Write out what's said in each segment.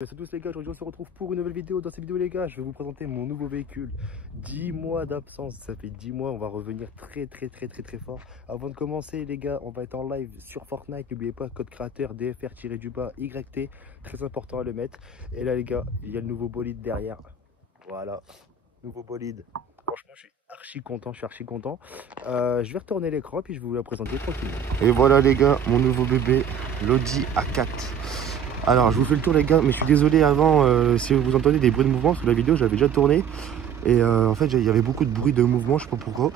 Salut à tous les gars, aujourd'hui on se retrouve pour une nouvelle vidéo. Dans cette vidéo les gars, je vais vous présenter mon nouveau véhicule. 10 mois d'absence, ça fait 10 mois, on va revenir très fort. Avant de commencer les gars, on va être en live sur Fortnite. N'oubliez pas, code créateur DFR-YT, très important à le mettre. Et là les gars, il y a le nouveau bolide derrière. Voilà, nouveau bolide. Franchement je suis archi content, je vais retourner l'écran puis je vais vous la présenter tranquillement. Et voilà les gars, mon nouveau bébé, l'Audi A4. Alors je vous fais le tour les gars, mais je suis désolé avant si vous entendez des bruits de mouvement, parce que la vidéo j'avais déjà tourné. Et en fait il y avait beaucoup de bruit de mouvement, je sais pas pourquoi.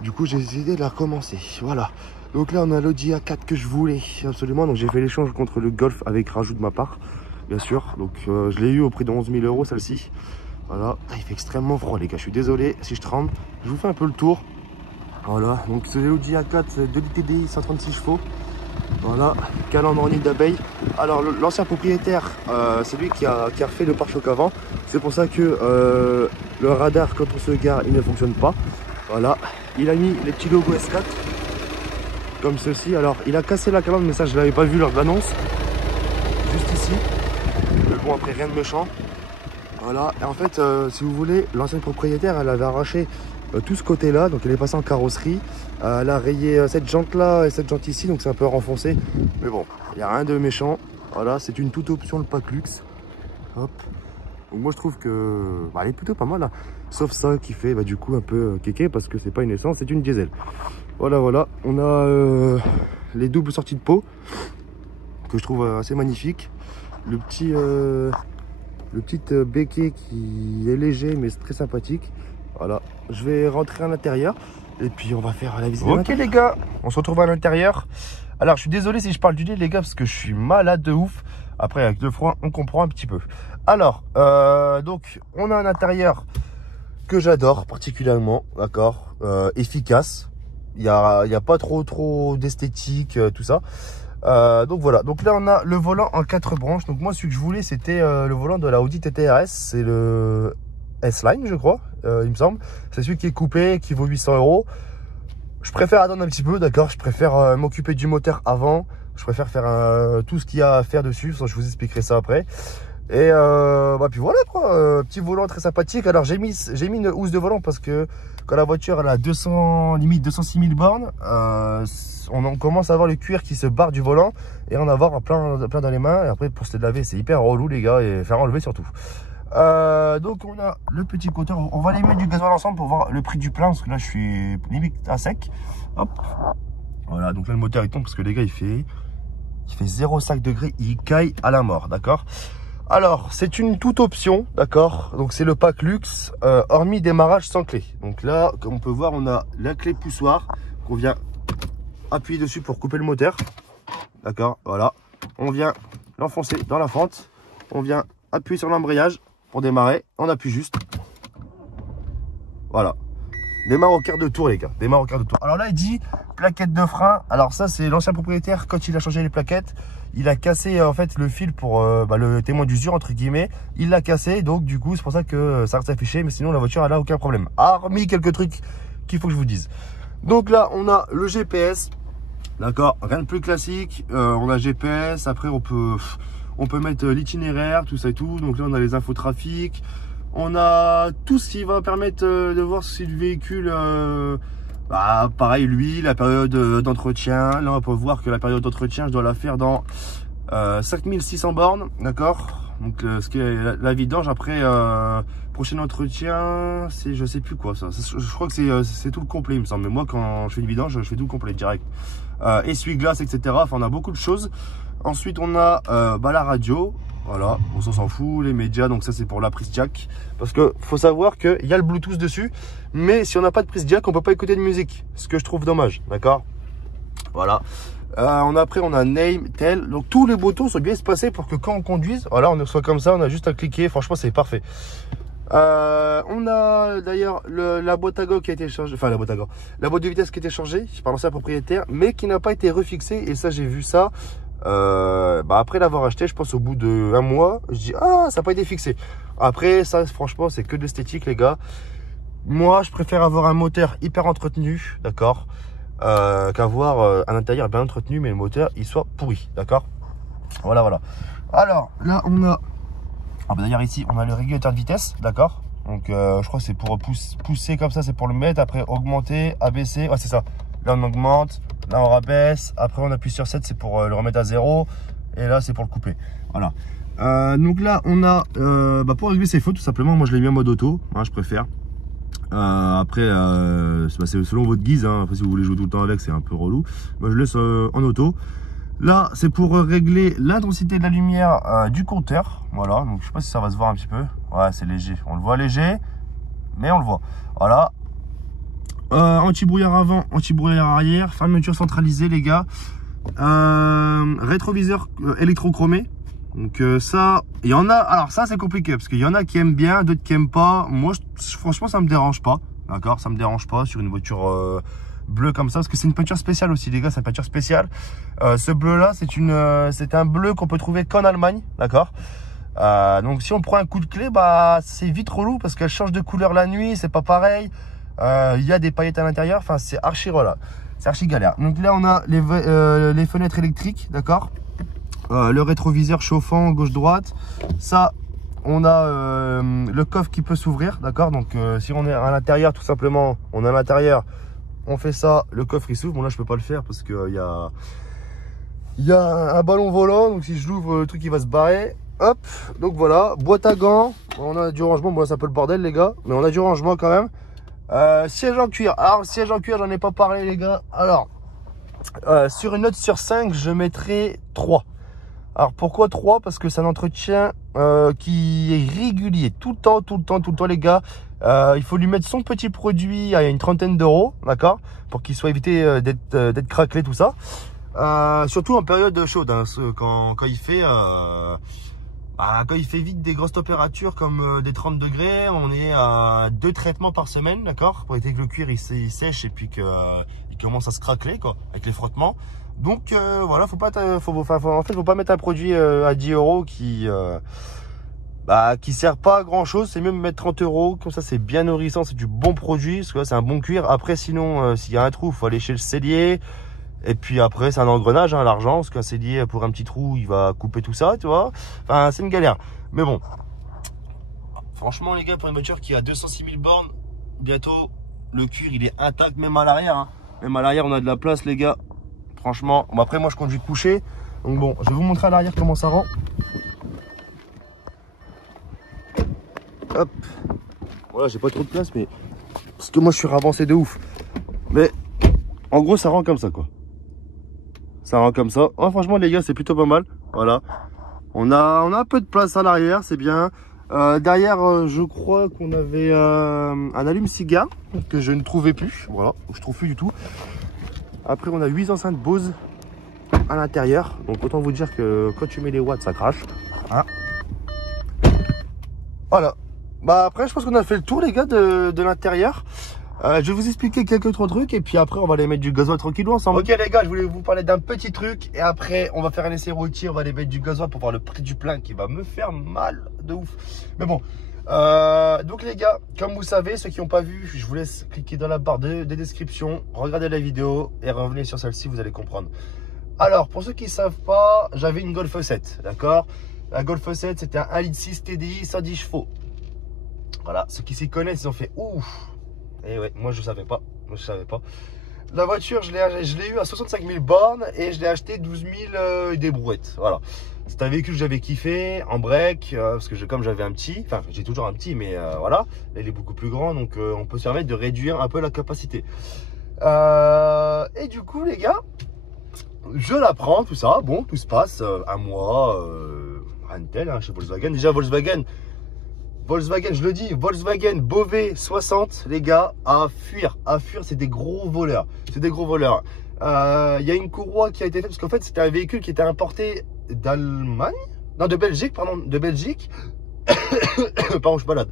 Du coup j'ai décidé de la recommencer, voilà. Donc là on a l'Audi A4 que je voulais absolument. Donc j'ai fait l'échange contre le Golf avec rajout de ma part, bien sûr. Donc je l'ai eu au prix de 11 000 € celle-ci. Voilà, il fait extrêmement froid les gars, je suis désolé si je tremble. Je vous fais un peu le tour. Voilà, donc c'est l'Audi A4 de l'ITDI 136 chevaux. Voilà, calandre en nid d'abeille. Alors l'ancien propriétaire, c'est lui qui a refait le pare-choc avant. C'est pour ça que le radar quand on se gare il ne fonctionne pas. Voilà, il a mis les petits logos S4 comme ceci. Alors il a cassé la calandre, mais ça je l'avais pas vu lors de l'annonce. Juste ici. Mais bon après rien de méchant. Voilà, et en fait si vous voulez, l'ancienne propriétaire elle avait arraché tout ce côté là, donc elle est passée en carrosserie. Elle a rayé cette jante là et cette jante ici, donc c'est un peu renfoncé, mais bon, il n'y a rien de méchant. Voilà, c'est une toute option le pack luxe. Hop. Donc moi je trouve que elle est plutôt pas mal là. Sauf ça qui fait du coup un peu kéké parce que c'est pas une essence, c'est une diesel. Voilà, on a les doubles sorties de pot que je trouve assez magnifiques. Le petit béquet qui est léger mais c'est très sympathique. Voilà, je vais rentrer à l'intérieur et puis on va faire la visite. Ok les gars, on se retrouve à l'intérieur. Alors je suis désolé si je parle du nez les gars parce que je suis malade de ouf. Après avec le froid on comprend un petit peu. Alors donc on a un intérieur que j'adore particulièrement, d'accord, efficace. Il y a pas trop d'esthétique, tout ça. Donc voilà, donc là on a le volant en 4 branches. Donc moi celui que je voulais c'était le volant de la Audi TT RS, c'est le S-Line je crois, il me semble. C'est celui qui est coupé, qui vaut 800 €. Je préfère attendre un petit peu, d'accord. Je préfère m'occuper du moteur avant. Je préfère faire tout ce qu'il y a à faire dessus. Je vous expliquerai ça après. Et puis voilà quoi, petit volant très sympathique. Alors j'ai mis une housse de volant parce que quand la voiture elle a 206 000 bornes, on commence à avoir le cuir qui se barre du volant et en avoir plein dans les mains. Et après pour se laver c'est hyper relou les gars, et faire enlever surtout. Donc on a le petit compteur. On va aller mettre du gasoil ensemble pour voir le prix du plein parce que là je suis limite à sec. Hop. Voilà, donc là le moteur il tombe parce que les gars il fait 0,5 degrés, il caille à la mort, d'accord. Alors c'est une toute option, d'accord. Donc c'est le pack luxe, hormis démarrage sans clé. Donc là comme on peut voir on a la clé poussoir qu'on vient appuyer dessus pour couper le moteur, d'accord. Voilà, on vient l'enfoncer dans la fente, on vient appuyer sur l'embrayage pour démarrer, on appuie juste. Voilà. Démarre au quart de tour les gars, démarre au quart de tour. Alors là il dit plaquette de frein. Alors ça c'est l'ancien propriétaire, quand il a changé les plaquettes, il a cassé en fait le fil pour le témoin d'usure entre guillemets. Il l'a cassé, donc du coup c'est pour ça que ça reste affiché, mais sinon la voiture elle a aucun problème. Hormis quelques trucs qu'il faut que je vous dise. Donc là on a le GPS, d'accord, rien de plus classique. On a GPS, après on peut mettre l'itinéraire, tout ça et tout. Donc là on a les infos trafic. On a tout ce qui va permettre de voir si le véhicule, pareil lui, la période d'entretien. Là on peut voir que la période d'entretien je dois la faire dans 5600 bornes, d'accord. Donc ce qui est la vidange. Après prochain entretien c'est je sais plus quoi ça. Je crois que c'est tout le complet il me semble. Mais moi quand je fais une vidange je fais tout le complet direct. Essuie-glace etc. Enfin on a beaucoup de choses. Ensuite on a la radio. Voilà, on s'en fout, les médias, donc ça c'est pour la prise jack. Parce que faut savoir qu'il y a le Bluetooth dessus, mais si on n'a pas de prise jack, on peut pas écouter de musique. Ce que je trouve dommage, d'accord. Voilà. Après on a name, tel. Donc tous les boutons sont bien espacés pour que quand on conduise, voilà, on soit comme ça, on a juste à cliquer. Franchement c'est parfait. On a d'ailleurs la boîte à gants qui a été changée, enfin la boîte de vitesse qui a été changée par l'ancien propriétaire, mais qui n'a pas été refixée. Et ça j'ai vu ça. Après l'avoir acheté, je pense au bout de 1 mois, je dis ah ça n'a pas été fixé. Après ça franchement c'est que de l'esthétique les gars. Moi je préfère avoir un moteur hyper entretenu, d'accord, qu'avoir un intérieur bien entretenu mais le moteur il soit pourri, d'accord. Voilà. Alors là on a Ah bah d'ailleurs ici on a le régulateur de vitesse, d'accord. Donc je crois que c'est pour pousser comme ça, c'est pour le mettre, après augmenter, abaisser, ouais c'est ça. Là on augmente, là on rabaisse, après on appuie sur 7, c'est pour le remettre à 0. Et là c'est pour le couper, voilà. Donc là on a, pour régler ses feux tout simplement, moi je l'ai mis en mode auto, hein, je préfère. Après c'est selon votre guise, hein. Après si vous voulez jouer tout le temps avec c'est un peu relou. Moi je laisse en auto. Là, c'est pour régler l'intensité de la lumière du compteur. Voilà, donc je sais pas si ça va se voir un petit peu. Ouais, c'est léger. On le voit léger, mais on le voit. Voilà. Anti-brouillard avant, anti-brouillard arrière. Fermeture centralisée, les gars. Rétroviseur électrochromé. Donc ça, il y en a. Alors ça, c'est compliqué parce qu'il y en a qui aiment bien, d'autres qui aiment pas. Moi, franchement, ça me dérange pas. D'accord, ça me dérange pas sur une voiture bleu comme ça, parce que c'est une peinture spéciale aussi les gars, c'est une peinture spéciale. Ce bleu là c'est un bleu qu'on peut trouver qu'en Allemagne, d'accord. Donc si on prend un coup de clé, bah c'est vite relou parce qu'elle change de couleur la nuit, c'est pas pareil. Il y a des paillettes à l'intérieur, enfin c'est archi relou, c'est archi galère. Donc là on a les fenêtres électriques, d'accord. Le rétroviseur chauffant gauche-droite. Ça on a le coffre qui peut s'ouvrir, d'accord. Donc si on est à l'intérieur, tout simplement on est à l'intérieur, on fait ça, le coffre il s'ouvre. Bon là je peux pas le faire parce que il y a un ballon volant, donc si je l'ouvre le truc il va se barrer. Hop, donc voilà, boîte à gants, on a du rangement. Bon là c'est un peu le bordel les gars, mais on a du rangement quand même. Siège en cuir, alors siège en cuir j'en ai pas parlé les gars. Alors sur une note sur 5 je mettrai 3. Alors pourquoi 3? Parce que c'est un entretien qui est régulier tout le temps les gars. Il faut lui mettre son petit produit à une trentaine d'euros, d'accord, pour qu'il soit évité d'être craquelé tout ça. Surtout en période chaude, hein, quand il fait vite des grosses températures comme des 30 degrés, on est à 2 traitements par semaine, d'accord, pour éviter que le cuir il sèche et puis qu'il commence à se craqueler quoi, avec les frottements. Donc voilà, faut pas mettre un produit à 10 euros qui sert pas à grand chose. C'est mieux mettre 30 euros, comme ça c'est bien nourrissant, c'est du bon produit, parce que là c'est un bon cuir. Après sinon s'il y a un trou, faut aller chez le sellier. Et puis après c'est un engrenage, hein, l'argent, parce qu'un sellier pour un petit trou il va couper tout ça, tu vois. Enfin c'est une galère. Mais bon, franchement les gars, pour une voiture qui a 206 000 bornes, bientôt le cuir il est intact, même à l'arrière, hein. Même à l'arrière on a de la place les gars. Franchement, bon, après moi je conduis couché, donc bon, je vais vous montrer à l'arrière comment ça rend. Hop, voilà, j'ai pas trop de place, mais parce que moi je suis ravancé de ouf. Mais en gros, ça rend comme ça quoi. Ça rend comme ça. Oh, franchement les gars, c'est plutôt pas mal. Voilà, on a un peu de place à l'arrière, c'est bien. Derrière, je crois qu'on avait un allume-cigare que je ne trouvais plus. Voilà, je trouve plus du tout. Après on a 8 enceintes Bose à l'intérieur, donc autant vous dire que quand tu mets les watts ça crache, hein. Voilà, bah après je pense qu'on a fait le tour les gars de l'intérieur. Je vais vous expliquer quelques autres trucs et puis après on va aller mettre du gasoil tranquillement ensemble. Ok les gars, je voulais vous parler d'un petit truc et après on va faire un essai routier, on va aller mettre du gasoil pour voir le prix du plein qui va me faire mal de ouf. Mais bon, donc les gars, comme vous savez, ceux qui n'ont pas vu, je vous laisse cliquer dans la barre de description, regardez la vidéo et revenez sur celle-ci, vous allez comprendre. Alors pour ceux qui ne savent pas, j'avais une Golf 7, d'accord. La Golf 7 c'était un 1,6 litre TDI 110 chevaux. Voilà, ceux qui s'y connaissent ils ont fait ouf. Et ouais, moi je savais pas, La voiture je l'ai eu à 65 000 bornes et je l'ai acheté 12 000 des brouettes. Voilà, c'est un véhicule que j'avais kiffé en break parce que comme j'avais un petit, enfin j'ai toujours un petit, mais voilà, là, il est beaucoup plus grand, donc on peut se permettre de réduire un peu la capacité. Et du coup les gars, je la prends, tout ça, bon, tout se passe, un mois, rien de tel, hein, chez Volkswagen. Déjà Volkswagen, je le dis, Volkswagen Beauvais 60, les gars, à fuir, c'est des gros voleurs, c'est des gros voleurs. Il y a une courroie qui a été faite, parce qu'en fait c'était un véhicule qui était importé d'Allemagne, non de Belgique, pardon, de Belgique, pardon je suis malade.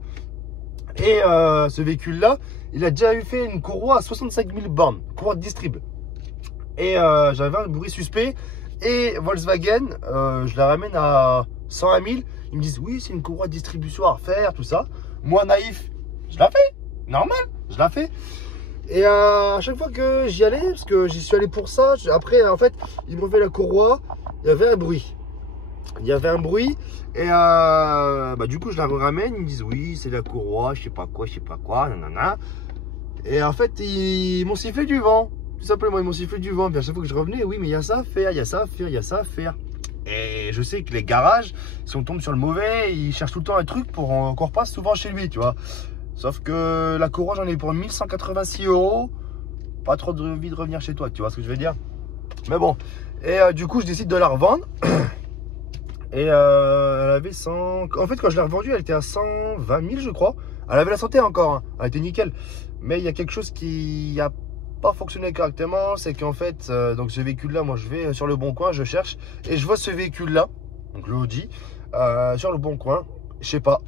Et ce véhicule là, il a déjà eu fait une courroie à 65 000 bornes, courroie de distrib. Et j'avais un bruit suspect, et Volkswagen, je la ramène à 101 000. Ils me disent oui c'est une courroie de distribution à refaire, tout ça. Moi naïf, je la fais, normal, je la fais. Et à chaque fois que j'y allais, parce que j'y suis allé pour ça, après en fait ils m'ont fait la courroie, il y avait un bruit. il y avait un bruit et du coup je la ramène, ils me disent oui c'est la courroie, je sais pas quoi, nanana. Et en fait ils m'ont sifflé du vent, tout simplement ils m'ont sifflé du vent. Puis à chaque fois que je revenais, oui mais il y a ça à faire, il y a ça à faire, il y a ça à faire. Et je sais que les garages, si on tombe sur le mauvais, ils cherchent tout le temps un truc pour qu'on repasse souvent chez lui, tu vois. Sauf que la courroie j'en ai pour 1186 €, pas trop envie de revenir chez toi, tu vois ce que je veux dire. Mais bon, et du coup je décide de la revendre. Et elle avait 100... En fait, quand je l'ai revendue, elle était à 120 000, je crois. Elle avait la santé encore, hein. Elle était nickel. Mais il y a quelque chose qui n'a pas fonctionné correctement. C'est qu'en fait, donc ce véhicule-là, moi, je vais sur le Bon Coin, je cherche. Et je vois ce véhicule-là, donc le Audi, sur le Bon Coin. Je sais pas.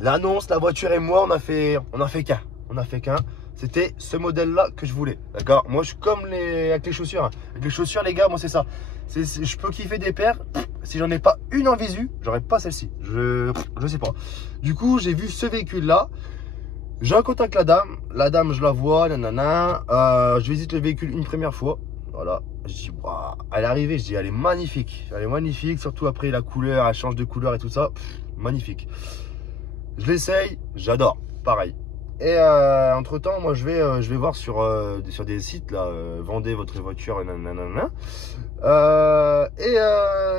L'annonce, la voiture et moi, on a fait qu'un. On a fait qu'un. C'était ce modèle-là que je voulais. D'accord. Moi, je suis comme avec les chaussures, hein. Avec les chaussures, les gars, moi, c'est ça. Je peux kiffer des paires. Si j'en ai pas une en visu, j'aurais pas celle-ci. Je sais pas. Du coup, j'ai vu ce véhicule-là. J'ai contacte la dame. La dame, je la vois, nanana. Je visite le véhicule une première fois. Voilà. Je dis, waouh. Elle est arrivée, je dis, elle est magnifique. Elle est magnifique. Surtout après la couleur, elle change de couleur et tout ça. Magnifique. Je l'essaye, j'adore. Pareil. Et entre temps, moi je vais voir sur des sites là, vendez votre voiture, nanana.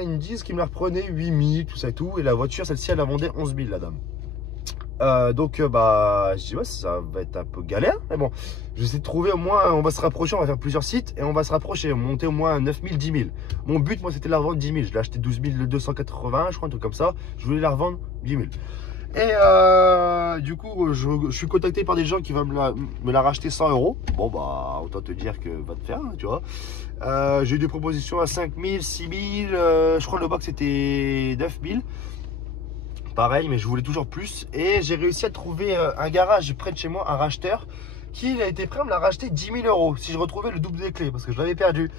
Ils me disent qu'ils me la reprenaient 8 000, tout ça et tout. Et la voiture, celle-ci, elle la vendait 11 000, la dame. Je dis ouais, ça va être un peu galère. Mais bon, j'essaie de trouver au moins, on va se rapprocher, on va faire plusieurs sites et on va se rapprocher, monter au moins 9 000, 10 000. Mon but, moi, c'était de la revendre 10 000. Je l'ai acheté 12 280, je crois, un truc comme ça. Je voulais la revendre 10 000. Et du coup, je suis contacté par des gens qui vont me la racheter 100 €. Bon, bah, autant te dire que va te faire, tu vois. J'ai eu des propositions à 5 000, 6 000. Je crois que le box c'était 9 000. Pareil, mais je voulais toujours plus. Et j'ai réussi à trouver un garage près de chez moi, un racheteur, qui a été prêt à me la racheter 10 000 € si je retrouvais le double des clés, parce que je l'avais perdu.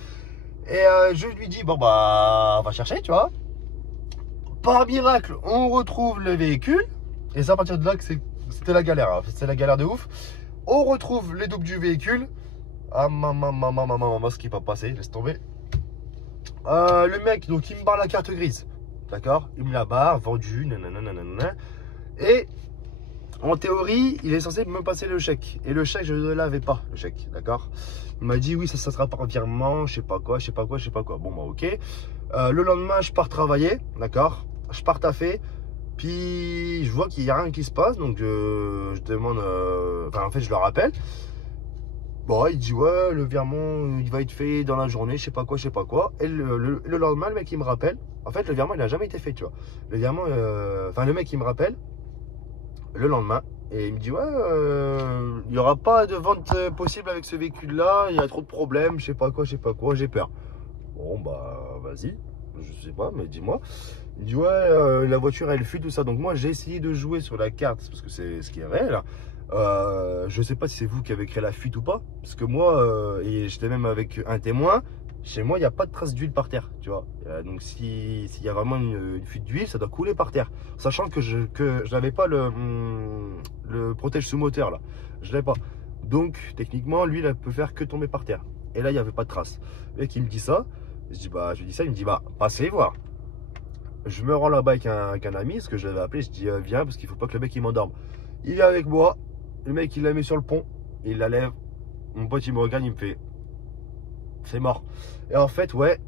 Et je lui dis, bon, bah, on va chercher, tu vois. Par miracle, on retrouve le véhicule. Et c'est à partir de là que c'était la galère. Hein. C'était la galère de ouf. On retrouve les doubles du véhicule. Ah maman, ce qui va passer, laisse tomber. Le mec, donc il me barre la carte grise. D'accord. Il me la barre, vendue, nanana. Et en théorie, il est censé me passer le chèque. Et le chèque, je ne l'avais pas, le chèque. D'accord. Il m'a dit, oui, ça sera par virement, je sais pas quoi. Bon, bah, ok. Le lendemain, je pars travailler. D'accord. Je pars taffer. Puis je vois qu'il n'y a rien qui se passe, donc je demande, en fait je le rappelle. Bon, il dit ouais, le virement il va être fait dans la journée, je sais pas quoi. Et le lendemain, le mec il me rappelle. En fait, le virement il n'a jamais été fait, tu vois. Le virement, le mec il me rappelle le lendemain et il me dit ouais, il n'y aura pas de vente possible avec ce véhicule-là, il y a trop de problèmes, je sais pas quoi, j'ai peur. Bon bah vas-y, je sais pas, mais dis-moi. Il dit ouais, la voiture elle fuit, tout ça. Donc moi j'ai essayé de jouer sur la carte parce que c'est ce qu'il y avait là. Je sais pas si c'est vous qui avez créé la fuite ou pas, parce que moi et j'étais même avec un témoin. Chez moi il n'y a pas de trace d'huile par terre, tu vois. Donc s'il y a vraiment une fuite d'huile, ça doit couler par terre, sachant que je n'avais pas le protège sous moteur là, je l'ai pas. Donc techniquement l'huile elle peut faire que tomber par terre. Et là il n'y avait pas de trace. Le mec il me dit ça, je dis ça, il me dit bah passez voir. Je me rends là-bas avec un ami, parce que je l'avais appelé, je dis viens parce qu'il faut pas que le mec il m'endorme. Il est avec moi, le mec il la met sur le pont, il la lève, mon pote il me regarde, il me fait c'est mort. Et en fait ouais,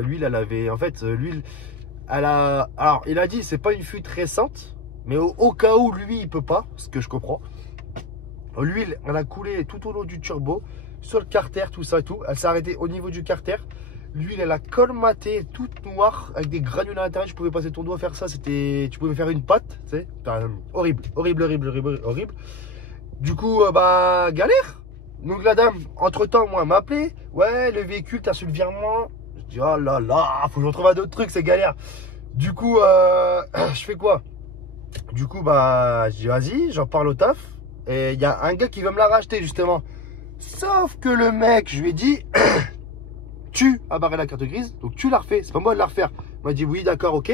l'huile elle avait, en fait l'huile, elle a, alors il a dit c'est pas une fuite récente, mais au cas où lui il peut pas, ce que je comprends, l'huile elle a coulé tout au long du turbo, sur le carter, tout ça et tout, elle s'est arrêtée au niveau du carter. L'huile elle a colmaté toute noire avec des granules à l'intérieur. Je pouvais passer ton doigt faire ça, c'était, tu pouvais faire une pâte, tu sais, horrible. Du coup bah galère. Donc la dame entre temps moi m'a appelé, ouais le véhicule t'as reçu le virement. Je dis oh là là, faut que je retrouve un autre truc, c'est galère. Du coup je fais quoi? Du coup bah je dis vas-y, j'en parle au taf. Et il y a un gars qui veut me la racheter justement. Sauf que le mec, je lui ai dit tu as barré la carte grise, donc tu la refais, c'est pas moi de la refaire. Il m'a dit oui d'accord ok.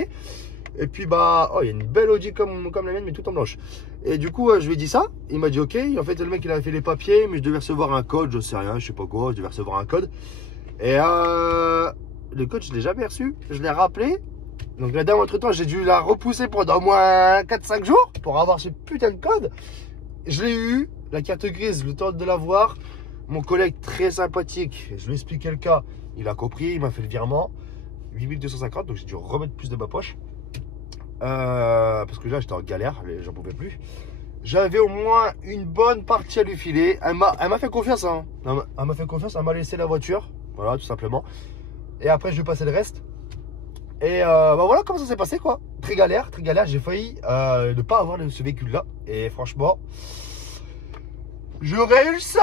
Et puis bah oh il y a une belle Audi comme la mienne mais tout en blanche. Et du coup je lui ai dit ça, il m'a dit ok. En fait le mec il avait fait les papiers mais je devais recevoir un code, je sais rien, je sais pas quoi, je devais recevoir un code. Et le code je l'ai jamais reçu, je l'ai rappelé. Donc la dame, entre temps, j'ai dû la repousser pendant au moins 4-5 jours pour avoir ce putain de code. Je l'ai eu, la carte grise, le temps de la voir. Mon collègue très sympathique, je lui ai expliqué le cas, il a compris, il m'a fait le virement. 8250, donc j'ai dû remettre plus de ma poche. Parce que là, j'étais en galère, j'en pouvais plus. J'avais au moins une bonne partie à lui filer. Elle m'a fait confiance, hein. Elle m'a fait confiance, elle m'a laissé la voiture. Voilà, tout simplement. Et après, je lui ai passé le reste. Et bah voilà comment ça s'est passé, quoi. Très galère, très galère. J'ai failli ne pas avoir ce véhicule-là. Et franchement, j'aurais eu le seum.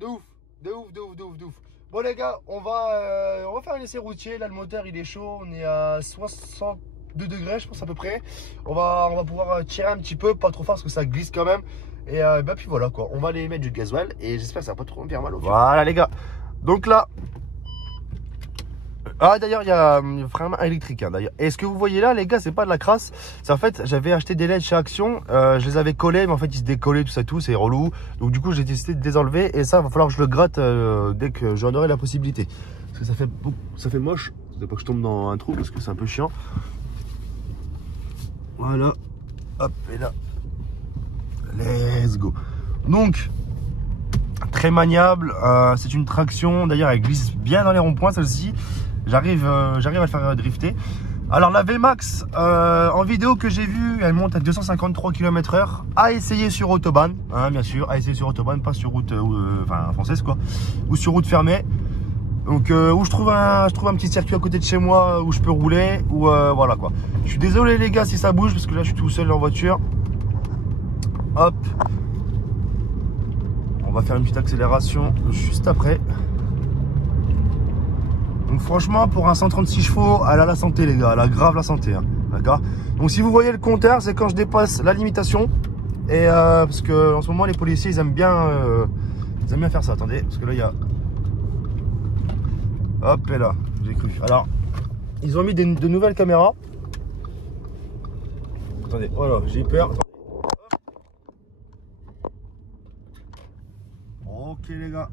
De ouf, de ouf, de ouf, de ouf, de ouf. Bon les gars, on va faire un essai routier. Là, le moteur, il est chaud. On est à 62 degrés, je pense, à peu près. On va pouvoir tirer un petit peu, pas trop fort parce que ça glisse quand même. Et bah puis voilà, quoi. On va aller mettre du gasoil. Et j'espère que ça va pas trop me faire mal au cœur. Voilà les gars. Donc là... Ah d'ailleurs il y a un frein électrique, hein, d'ailleurs. Et ce que vous voyez là les gars, c'est pas de la crasse. C'est en fait, j'avais acheté des LED chez Action, je les avais collés, mais en fait ils se décollaient, tout ça, tout, c'est relou. Donc du coup j'ai décidé de désenlever. Et ça va falloir que je le gratte dès que j'en aurai la possibilité. Parce que ça fait moche. C'est pas que je tombe dans un trou parce que c'est un peu chiant. Voilà. Hop, et là. Let's go. Donc très maniable, c'est une traction. D'ailleurs elle glisse bien dans les ronds-points celle-ci. J'arrive à le faire drifter. Alors la VMAX, en vidéo que j'ai vue, elle monte à 253 km/h. À essayer sur autobahn, hein, bien sûr, à essayer sur autobahn, pas sur route enfin, française quoi, ou sur route fermée. Donc où je trouve un petit circuit à côté de chez moi où je peux rouler, ou voilà quoi. Je suis désolé les gars si ça bouge parce que là je suis tout seul en voiture. Hop. On va faire une petite accélération juste après. Donc franchement, pour un 136 chevaux, elle a la santé les gars, elle a grave la santé, hein, d'accord. Donc si vous voyez le compteur, c'est quand je dépasse la limitation. Et parce que en ce moment les policiers ils aiment bien faire ça. Attendez, parce que là il y a... Hop et là, j'ai cru. Alors, ils ont mis de nouvelles caméras. Attendez, voilà, j'ai peur. Ok les gars.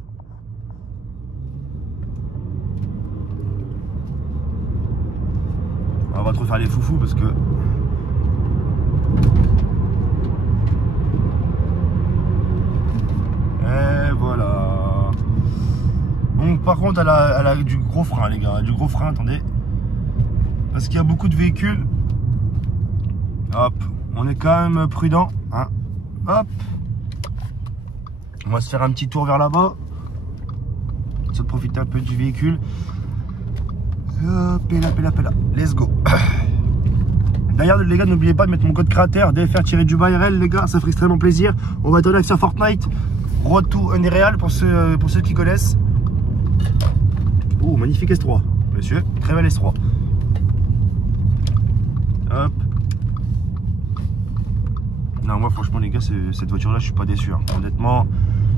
On va trop faire les foufous parce que... Et voilà. Donc par contre elle a du gros frein les gars, du gros frein, attendez. Parce qu'il y a beaucoup de véhicules. Hop, on est quand même prudent, hein. Hop. On va se faire un petit tour vers là-bas. Ça profite un peu du véhicule. Hop, et là, let's go. D'ailleurs les gars, n'oubliez pas de mettre mon code créateur DFR-RL les gars, ça ferait extrêmement plaisir. On va être en live sur Fortnite, Road to Unreal pour ceux qui connaissent. Oh, magnifique S3, monsieur, très belle S3. Hop. Non, moi franchement les gars, cette voiture là je suis pas déçu, hein. Honnêtement,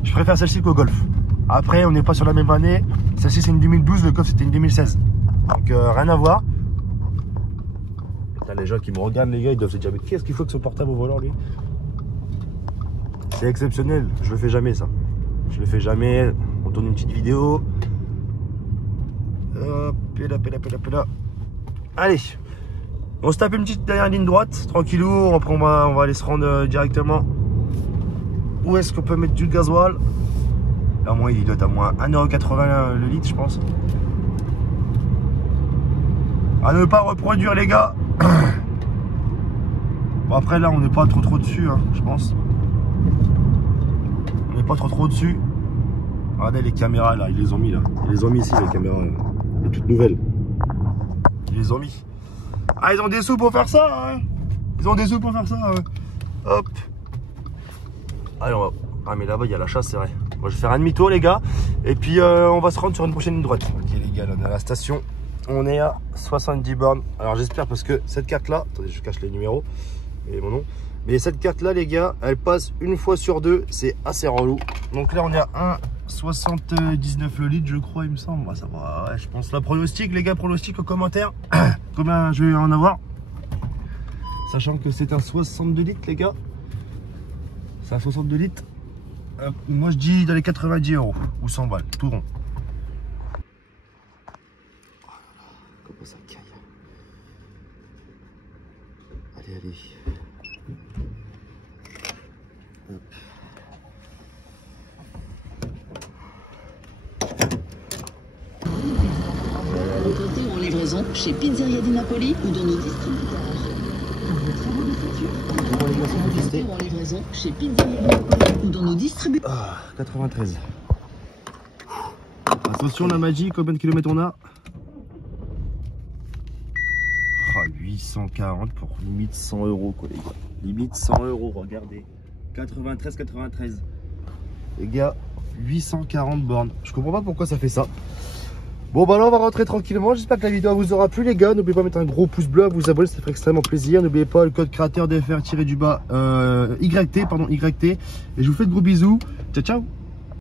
je préfère celle-ci qu'au Golf. Après on n'est pas sur la même année. Celle-ci c'est une 2012, le Golf c'était une 2016. Donc rien à voir. Là, les gens qui me regardent les gars, ils doivent se dire mais qu'est-ce qu'il faut que ce portable au volant lui? C'est exceptionnel, je le fais jamais ça. Je le fais jamais. On tourne une petite vidéo. Hop, et là. Allez, on se tape une petite dernière ligne droite, tranquillou. Après on va aller se rendre directement. Où est-ce qu'on peut mettre du gasoil? Là moi il doit être à moins 1,80 € le litre je pense. À ne pas reproduire les gars. Bon après là on n'est pas trop dessus hein, je pense. On n'est pas trop dessus. Regardez les caméras là, ils les ont mis là. Ils les ont mis ici les caméras les toutes nouvelles. Ils les ont mis. Ah ils ont des sous pour faire ça hein. Ils ont des sous pour faire ça Hop. Allez on va... Ah mais là-bas il y a la chasse c'est vrai. Moi je vais faire un demi-tour les gars. Et puis on va se rendre sur une prochaine ligne droite. Ok les gars, là on est à la station. On est à 70 bornes. Alors j'espère parce que cette carte là, attendez je cache les numéros et mon nom. Mais cette carte là les gars, elle passe une fois sur deux, c'est assez relou. Donc là on est à 1,79 le litre je crois il me semble. Bah, ça va, ouais, je pense. La pronostic les gars, pronostic aux commentaires. Combien je vais en avoir? Sachant que c'est un 62 litres les gars. C'est un 62 litres. Moi je dis dans les 90 € ou 100 balles, tout rond. Oh là là, comment ça casse. allez. Hop. Côté ou en livraison chez Pizzeria di Napoli ou dans nos distributeurs. Côté ou en livraison chez Pizzeria di Napoli ou dans nos distributeurs. Ah, 93. Attention la magie, combien de kilomètres on a? Oh, 840 pour limite 100 € quoi les gars. Limite 100 €, regardez. 93. Les gars, 840 bornes. Je comprends pas pourquoi ça fait ça. Bon bah là on va rentrer tranquillement, j'espère que la vidéo vous aura plu les gars, n'oubliez pas de mettre un gros pouce bleu, vous abonner, ça ferait extrêmement plaisir, n'oubliez pas le code créateur DFR-YT, YT, et je vous fais de gros bisous, ciao ciao.